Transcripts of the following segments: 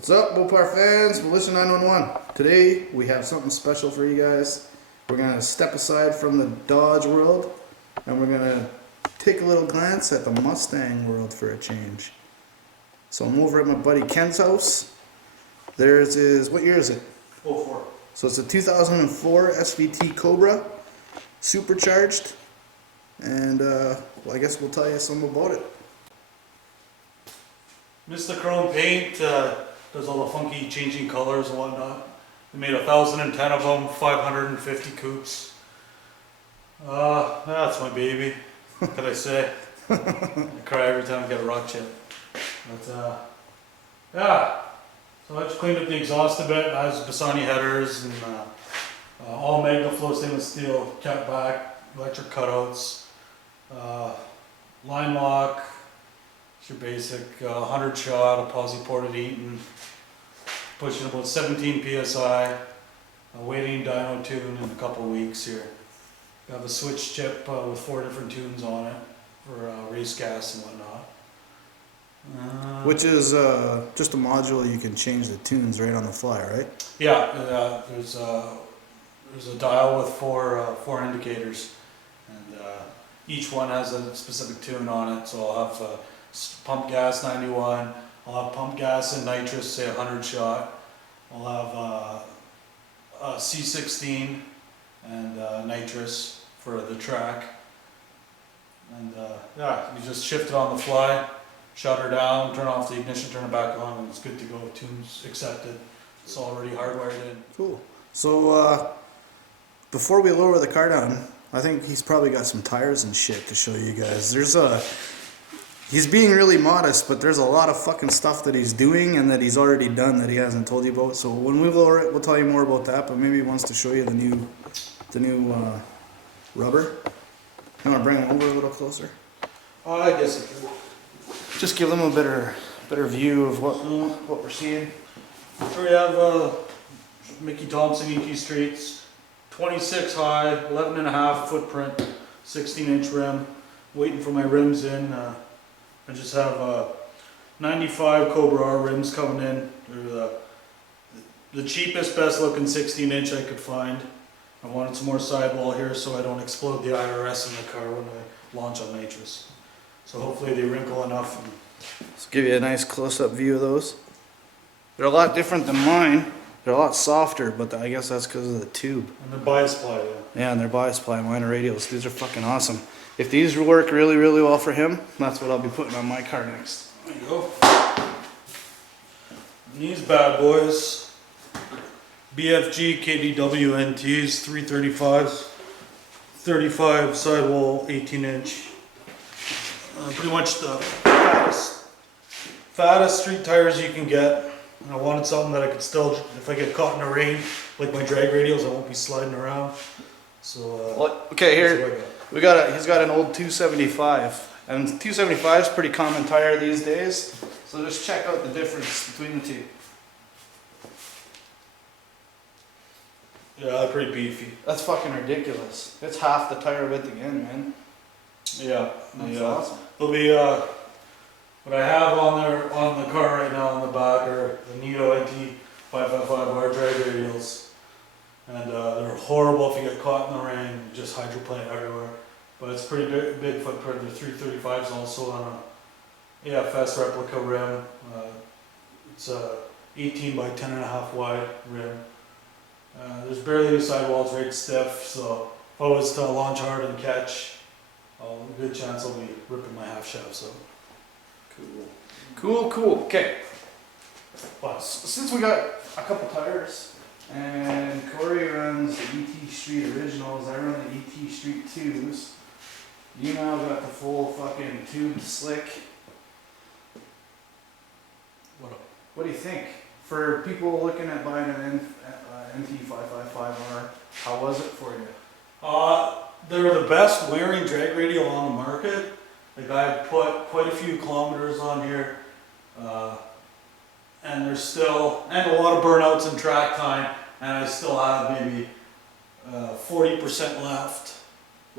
What's up, Mopar Fans? Militia 911. Today we have something special for you guys. We're going to step aside from the Dodge world and we're going to take a little glance at the Mustang world for a change. So I'm over at my buddy Ken's house. There's his, what year is it? 04. So it's a 2004 SVT Cobra, supercharged, and well, I guess we'll tell you something about it. Mr. Chrome Paint does all the funky changing colors and whatnot. We made 1,010 of them, 550 coupes. That's my baby. What can I say? I cry every time I get a rock chip. But yeah. So I just cleaned up the exhaust a bit. It has Bassani headers and all MagnaFlow stainless steel cat back, electric cutouts, line lock. It's your basic 100 shot, a posi ported Eaton, pushing about 17 psi, waiting dyno tune in a couple weeks here. We have a switch chip with 4 different tunes on it for race gas and whatnot. Which is just a module you can change the tunes right on the fly, right? Yeah, there's a dial with four indicators, and each one has a specific tune on it. So I'll have pump gas 91, I'll have pump gas and nitrous, say 100 shot. I'll have C16 and nitrous for the track. And yeah, you just shift it on the fly, shut her down, turn off the ignition, turn it back on, and it's good to go. Tunes accepted. It's already hardwired in. Cool. So before we lower the car down, I think he's probably got some tires and shit to show you guys. He's being really modest, but there's a lot of fucking stuff that he's doing and that he's already done that he hasn't told you about. So when we lower it, we'll tell you more about that. But maybe he wants to show you the new rubber. You want to bring him over a little closer? I guess it could. Just give them a better view of what we're seeing. So we have Mickey Thompson ET Streets, 26 high, 11.5 footprint, 16-inch rim. Waiting for my rims in. I just have 95 Cobra R rims coming in. They're the cheapest, best looking 16-inch I could find. I wanted some more sidewall here so I don't explode the IRS in the car when I launch on nitrous. So hopefully they wrinkle enough. Let's give you a nice close-up view of those. They're a lot different than mine. They're a lot softer, but I guess that's because of the tube. And they're bias ply, yeah. Yeah, and they're bias ply. Mine are radials. These are fucking awesome. If these work really, really well for him, that's what I'll be putting on my car next. There you go. And these bad boys, BFG KDW NTs, 335s, 35 sidewall, 18-inch. Pretty much the fattest street tires you can get. And I wanted something that I could still, if I get caught in the rain, like my drag radials, I won't be sliding around. So okay, here he's got an old 275, and 275 is a pretty common tire these days. So just check out the difference between the two. Yeah, they're pretty beefy. That's fucking ridiculous. It's half the tire width again, man. Yeah, that's awesome. There'll be what I have on the car right now on the back are the Nito NT 555R drag radials. And they're horrible if you get caught in the rain, you just hydroplane everywhere. But it's pretty big footprint. The 335s also on a AFS replica rim. It's a 18 by 10.5 wide rim. There's barely any sidewalls, right stiff, so if I was to launch hard and catch, a good chance I'll be ripping my half shaft. So Cool. Okay. Well, since we got a couple tires, and Corey runs the ET Street Originals, I run the ET Street 2s. You now got the full fucking tubed slick. What do you think? For people looking at buying an NT555R, how was it for you? They're the best wearing drag radial on the market. Like I put quite a few kilometers on here, and there's still, and a lot of burnouts in track time, and I still have maybe 40% left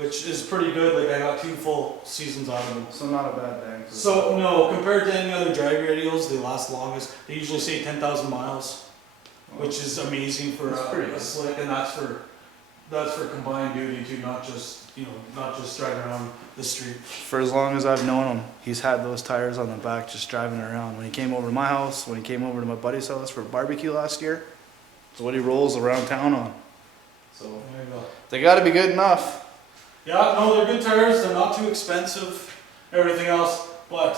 which is pretty good. Like I got 2 full seasons out of them. So not a bad thing. So no, compared to any other drag radials, they last longest. They usually say 10,000 miles, which is amazing for a slick, and that's for combined duty too, not just driving around the street. For as long as I've known him, he's had those tires on the back just driving around. When he came over to my house, when he came over to my buddy's house for a barbecue last year, it's what he rolls around town on. So There you go. they got to be good enough. Yeah, no, they're good tires. They're not too expensive. Everything else, but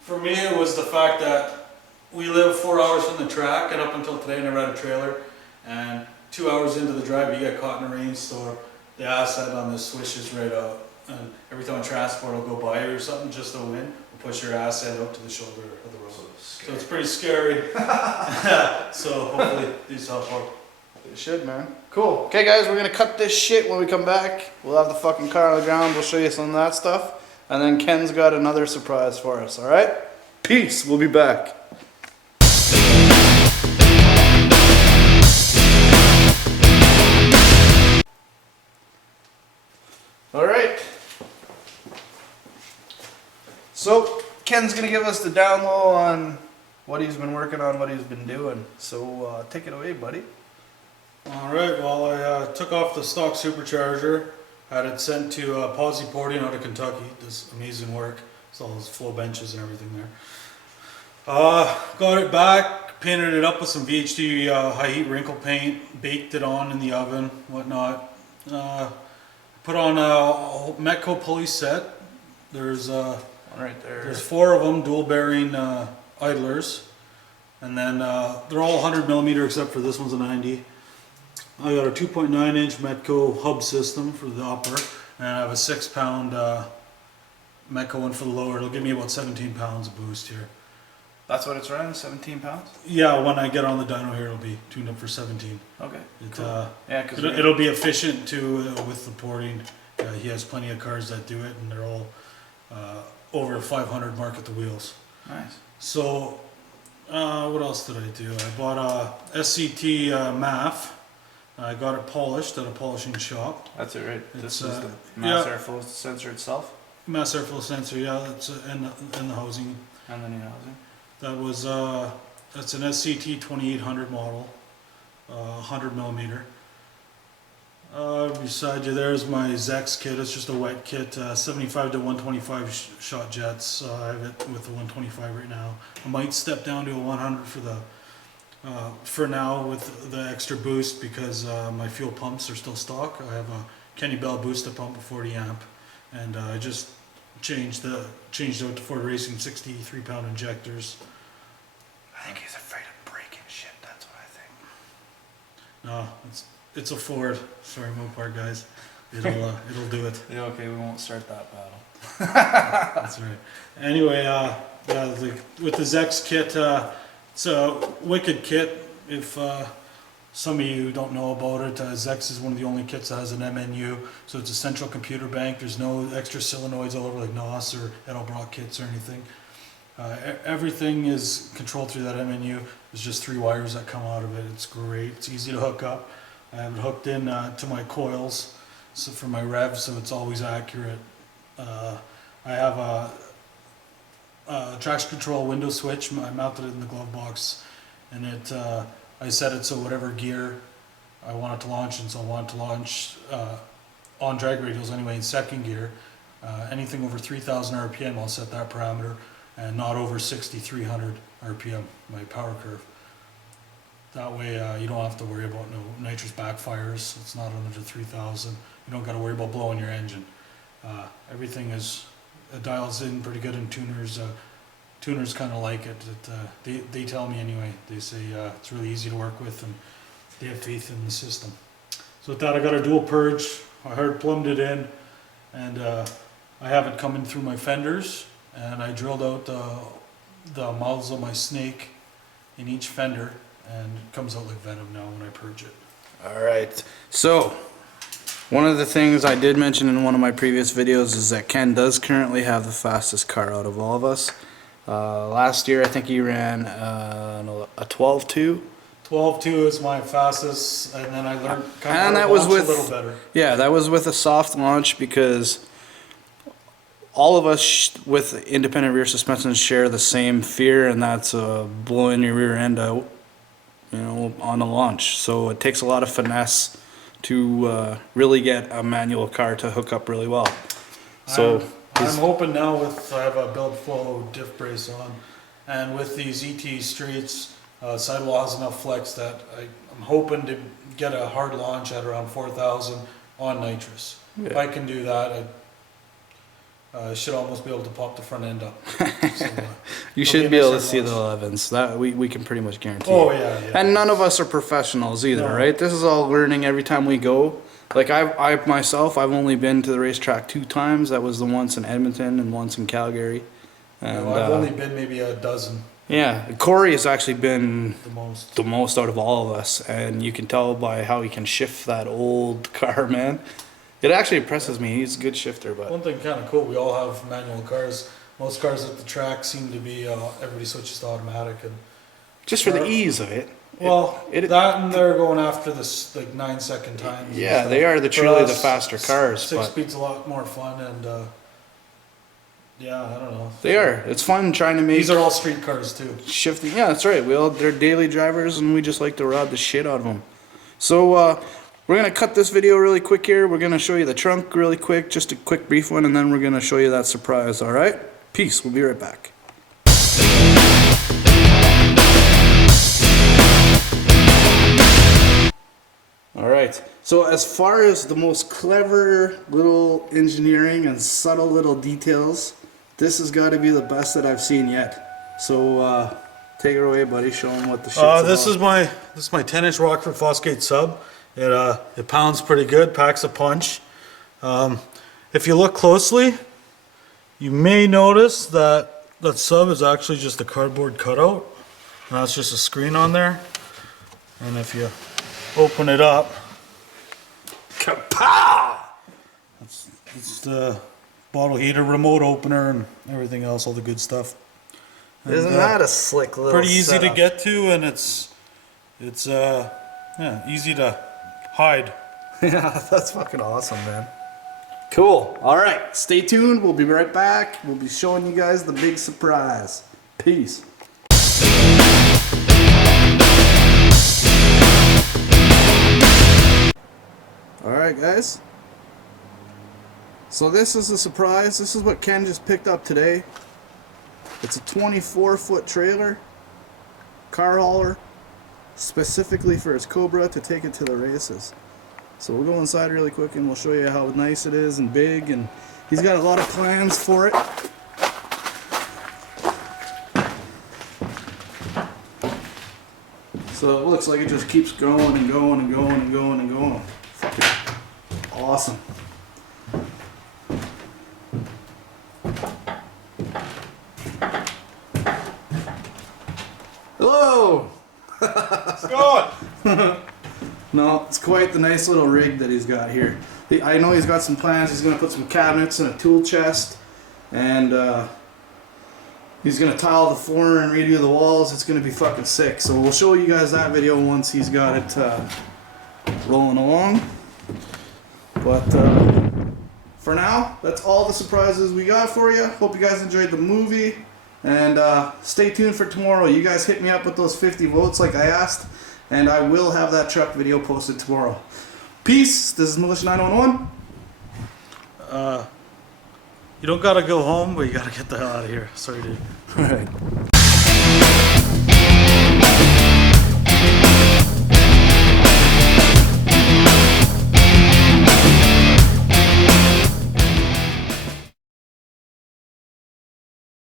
for me, it was the fact that we live 4 hours from the track, and up until today, I never had a trailer. And 2 hours into the drive, you get caught in a rainstorm. The asset on this swishes right out, and every time a transport will go by or something, just a wind will push your asset out to the shoulder of the road. So it's pretty scary. So hopefully these help out. It should, man. Cool. Okay, guys, we're gonna cut this shit when we come back. We'll have the fucking car on the ground. We'll show you some of that stuff, and then Ken's got another surprise for us. All right? Peace. We'll be back. All right. So Ken's gonna give us the down low on what he's been working on, what he's been doing. So take it away, buddy. Alright, well I took off the stock supercharger, had it sent to Posy Porting out of Kentucky, does amazing work, it's all those flow benches and everything there. Got it back, painted it up with some VHD high heat wrinkle paint, baked it on in the oven, whatnot. Put on a Metco pulley set, there's Right there. there's 4 of them, dual bearing idlers, and then they're all 100mm except for this one's a 90. I got a 2.9 inch Metco hub system for the upper, and I have a 6 pound Metco one for the lower. It'll give me about 17 pounds of boost here. That's what it's running, 17 pounds? Yeah, when I get on the dyno here, it'll be tuned up for 17. Okay. It, Cool. Yeah, because it'll be efficient too with the porting. He has plenty of cars that do it, and they're all over 500 mark at the wheels. Nice. So, what else did I do? I bought a SVT MAF. I got it polished at a polishing shop. That's it, right? This It's, is the mass airflow sensor itself? Mass airflow sensor, yeah, that's in the housing. And the new housing? That was, that's an SCT 2800 model, 100mm. Beside you there's my Zex kit, it's just a wet kit, 75 to 125 shot jets. I have it with the 125 right now. I might step down to a 100 for now with the extra boost because my fuel pumps are still stock. I have a Kenny Bell booster pump with 40 amp, and I just changed out to Ford Racing 63 pound injectors. I think he's afraid of breaking shit, that's what I think. No, it's a Ford. Sorry, Mopar guys. It'll do it. Yeah, okay, we won't start that battle. That's right. Anyway, with the Zex kit, it's a wicked kit. If some of you don't know about it, Zex is one of the only kits that has an MNU, so it's a central computer bank. There's no extra solenoids all over like NOS or Edelbrock kits or anything. Everything is controlled through that MNU. There's just 3 wires that come out of it. It's great. It's easy to hook up. I have it hooked in to my coils, so for my rev, so it's always accurate. I have a traction control window switch. I mounted it in the glove box, and I set it so whatever gear I want it to launch in. So I want it to launch on drag radials anyway in 2nd gear. Anything over 3,000 RPM, I'll set that parameter, and not over 6,300 RPM, my power curve. That way you don't have to worry about no nitrous backfires. It's not under 3,000. You don't got to worry about blowing your engine. Everything is dials in pretty good, and tuners kind of like it. They tell me anyway. They say it's really easy to work with, and they have faith in the system. So with that, I got a dual purge. I hard plumbed it in, and I have it coming through my fenders, and I drilled out the mouths of my snake in each fender, and it comes out like venom now when I purge it. Alright, so one of the things I did mention in one of my previous videos is that Ken does currently have the fastest car out of all of us. Last year I think he ran a 12.2. 12.2 is my fastest, and then I learned kind And of that was with a little better. Yeah, that was with a soft launch because all of us with independent rear suspensions share the same fear, and that's blowing your rear end out, you know, on a launch. So it takes a lot of finesse to really get a manual car to hook up really well. So I'm hoping now I have a build flow diff brace on, and with these ET streets, sidewall has enough flex that I'm hoping to get a hard launch at around 4,000 on nitrous. If I can do that, I should almost be able to pop the front end up. So, you should be able to see the 11s. That we can pretty much guarantee. Oh yeah. And none of us are professionals either, No. right? This is all learning every time we go. Like I myself, I've only been to the racetrack 2 times. That was the once in Edmonton and once in Calgary. And I've only been maybe a dozen. yeah, Corey has actually been The out most. of all of us, and you can tell by how he can shift that old car, man. It actually impresses me. He's a good shifter, but One thing kind of cool, we all have manual cars. Most cars at the track seem to be, everybody switches to automatic. And just for the ease of it. well, it- that and they're going after this like 9-second times. and Yeah, stuff. they are For truly the us, faster cars, 6 but speed's a lot more fun, and yeah, I don't know. they are. It's fun trying to make These are all street cars too. shifting. Yeah, that's right. They're daily drivers, and we just like to rod the shit out of them. So we're gonna cut this video really quick here. We're gonna show you the trunk really quick, just a quick brief one, and then we're gonna show you that surprise. All right? Peace. We'll be right back. All right. So as far as the most clever little engineering and subtle little details, this has got to be the best that I've seen yet. So take it away, buddy. Show them what the shit's This about. is my 10-inch Rockford Fosgate sub. It pounds pretty good, packs a punch. If you look closely, you may notice that that sub is actually just a cardboard cutout. And that's just a screen on there. And if you open it up, Kapow! it's the bottle heater, remote opener, and everything else, all the good stuff. And, Isn't that a slick little pretty easy to setup? get to, and it's easy to hide. Yeah, that's fucking awesome, man. Cool. All right, stay tuned. We'll be right back. We'll be showing you guys the big surprise. Peace. All right, guys. So this is the surprise. This is what Ken just picked up today. It's a 24-foot trailer, car hauler, specifically for his Cobra to take it to the races. So we'll go inside really quick and we'll show you how nice it is and big, and he's got a lot of plans for it. So it looks like it just keeps going and going and going and going and going. Fucking awesome. Hello! Scott! No, it's quite the nice little rig that he's got here. I know he's got some plans. He's going to put some cabinets and a tool chest, and he's going to tile the floor and redo the walls. It's going to be fucking sick. So we'll show you guys that video once he's got it rolling along. But for now, that's all the surprises we got for you. Hope you guys enjoyed the movie, and stay tuned for tomorrow. You guys hit me up with those 50 votes like I asked, and I will have that truck video posted tomorrow. Peace. This is Militia 911. You don't gotta go home, but you gotta get the hell out of here. Sorry, dude. All right.